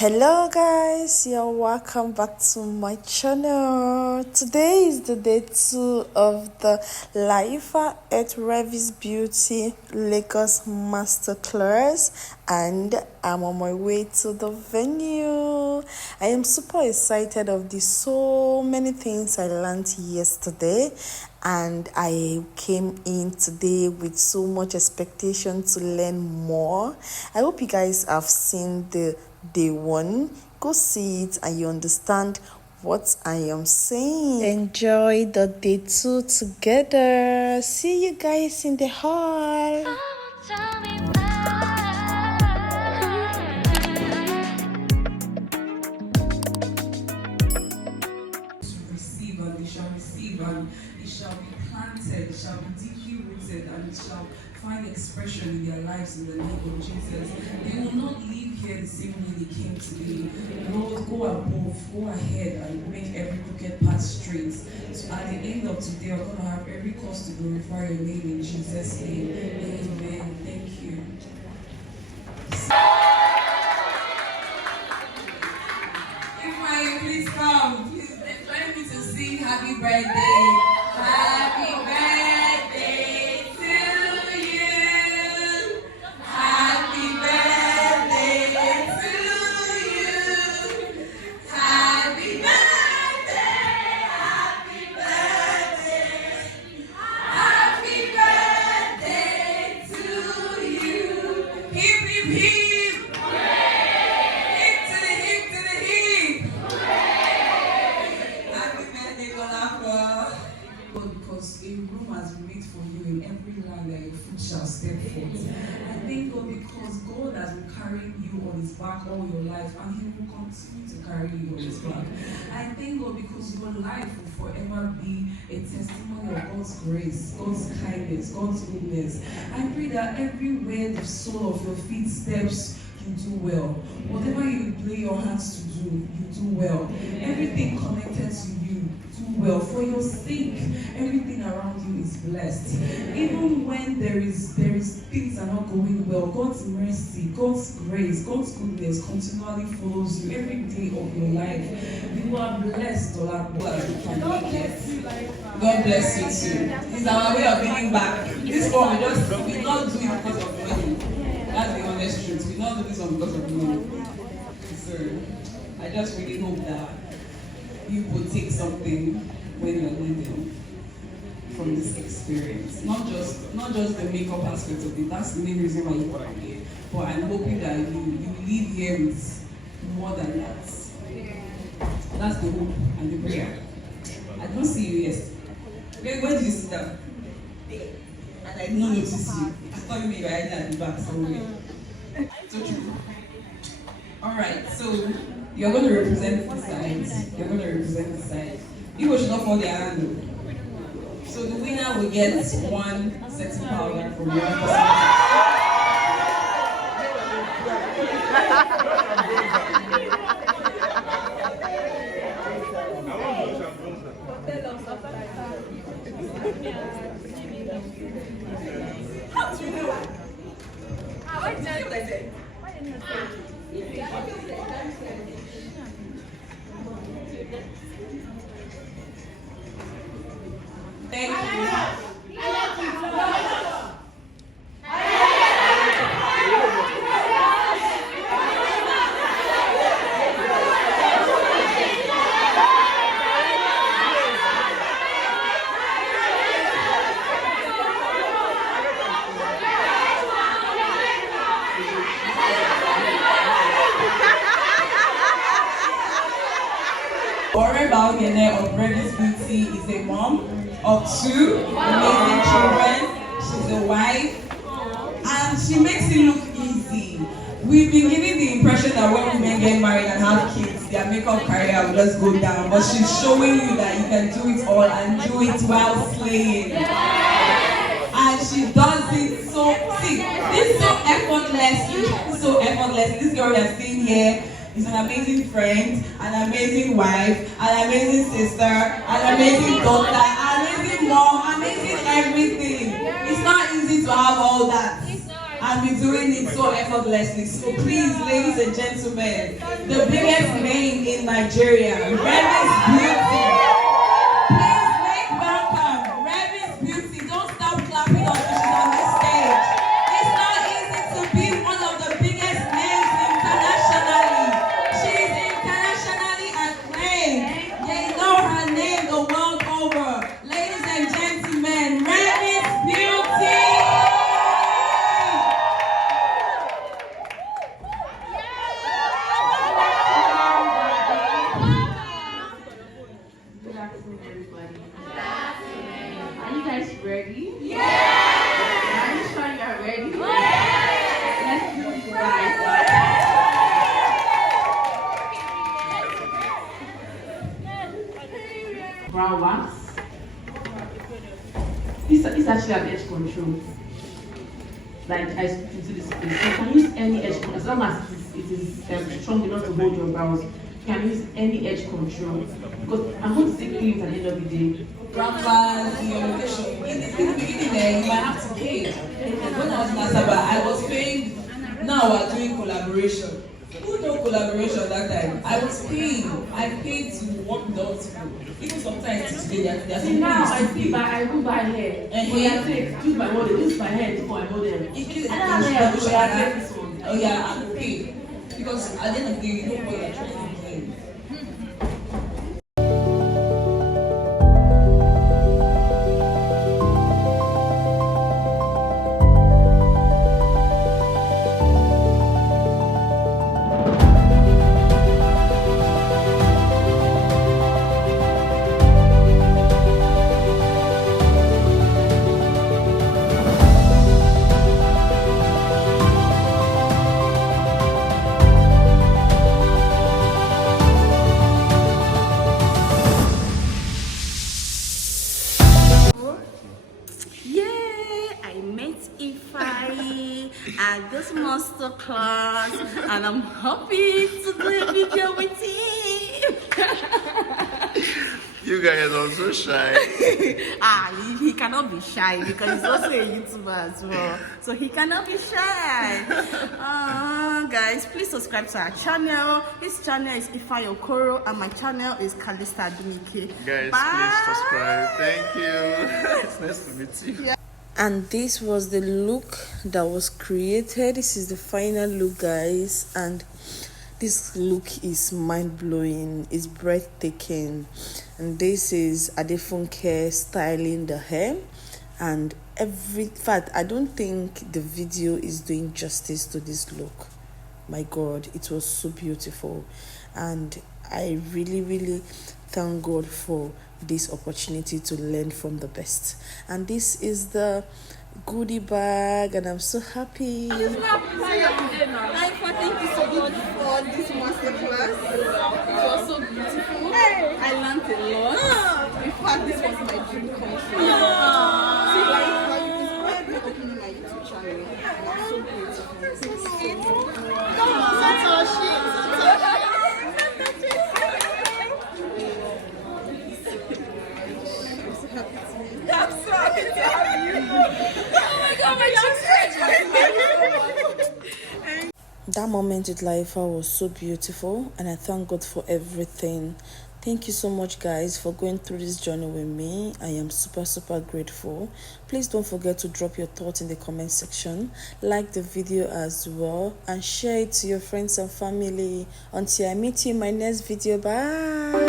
Hello guys, you're welcome back to my channel. Today is the day 2 of the Layefa at Revys Beauty Lagos masterclass, and I'm on my way to the venue. I am super excited of this. So many things I learned yesterday, and I came in today with so much expectation to learn more. I hope you guys have seen the day 1. Go see it and you understand what I am saying. Enjoy the day 2 together. See you guys in the hall. Receive, and it shall receive, and it shall be planted, it shall be deeply rooted, and it shall find expression in their lives in the name of Jesus. They will not leave here the same way they came today. Lord, go above, go ahead, and make every crooked path straight. So at the end of today, we're going to have every cause to glorify your name in Jesus' name. Amen. Thank you. If please come. Please join me to sing happy birthday. Happy birthday to you. Happy birthday to you. Happy birthday. Happy birthday. Happy birthday to you. Hip, hip, hip. Hip to the hip to the hip. Happy birthday, Layefa. Because a room has been made for you in every land that your foot shall step forth. I thank God because God has been carrying you on his back all your life, and he will continue to carry you on his back. I thank God because your life will forever be a testimony of God's grace, God's kindness, God's goodness. I pray that everywhere the sole of your feet steps, you do well. Whatever you lay your hands to do, you do well. Everything connected to you, do well. For your sake, everything around you is blessed. Even when there is things are not going well, God's mercy, God's grace, God's goodness continually follows you every day of your life. You are blessed, God bless you too. It's our way of giving back. This one we not do it because of money. That's the honest truth. We don't do this one because of money. So I just really hope that you will take something when you're leaving from this experience. Not just the makeup aspect of it. That's the main reason why you are here. But I'm hoping that you leave here with more than that. That's the hope and the prayer. I don't see you yesterday. Where did you sit down? And I did not notice you. I thought you were hiding at the back somewhere. So true. Alright, so you're going to represent the side. You're going to represent the side. People should not fall their hand though. So the winner will get one setting powder from your person. Thank you. Of Revys Beauty is a mom of 2 amazing children. She's a wife, and she makes it look easy. We've been given the impression that when women get married and have kids, their makeup career will just go down. But she's showing you that you can do it all and do it while slaying. And she does it so, see, this is so effortless. This girl you're seeing here is an amazing friend, an amazing wife, an amazing sister, an amazing daughter, an amazing mom, amazing everything. It's not easy to have all that. and be doing it so effortlessly. So please, ladies and gentlemen, the biggest name in Nigeria, Revys Beauty. Please make welcome Revys Beauty. Don't stop clapping until she's on this stage. It's not easy to be one of the biggest names internationally. She's internationally acclaimed. They know her name the world over. Ladies and gentlemen, Revys Beauty. Good afternoon, everybody. Are you guys ready? Yeah! Are you sure you're ready? Yeah! Let's do it, guys. Brow wax. It's actually an edge control. Like I speak to this place. You can use any edge control as long as it is strong enough to hold your brows. You can use any edge control because I'm going to say clean at the end of the day. Grandpa's the obligation. In the beginning, there you might have to pay. When I was in Asaba, I was paying. Now we're doing collaboration. Who do collaboration that time? I was paying. I paid to work with other people. Even sometimes today, there's See now I see by I do by hair. But I say choose my model. This is my hair before I model. If it is I don't have hair, but I take this one. oh yeah, I will pay. Because at the end of the day, you know what you're trying to do. Yeah, I met Ify at this masterclass, and I'm happy to do a video with him. You guys are so shy. He cannot be shy because he's also a YouTuber as well, so he cannot be shy. Guys, please subscribe to our channel. His channel is Ify Okoro, and my channel is Kalista Dumike. Guys, Bye. please subscribe. Thank you. It's nice to meet you. Yeah. And this was the look that was created. This is the final look, guys, and this look is mind-blowing. It's breathtaking. And this is Adefunke styling the hair, and every fact, I don't think the video is doing justice to this look. My God, it was so beautiful, and I really thank God for this opportunity to learn from the best. And this is the goodie bag, and I'm so happy. Thank you so much for this masterclass. It was so beautiful. I learned a lot. In fact, this was my dream come true. See, like, you inspired me opening my YouTube channel, and I'm so grateful. I'm so happy to have you. Oh my God, my That moment with Layefa was so beautiful, and I thank God for everything. Thank you so much, guys, for going through this journey with me. I am super grateful. Please don't forget to drop your thoughts in the comment section, like the video as well, and share it to your friends and family. Until I meet you in my next video, bye.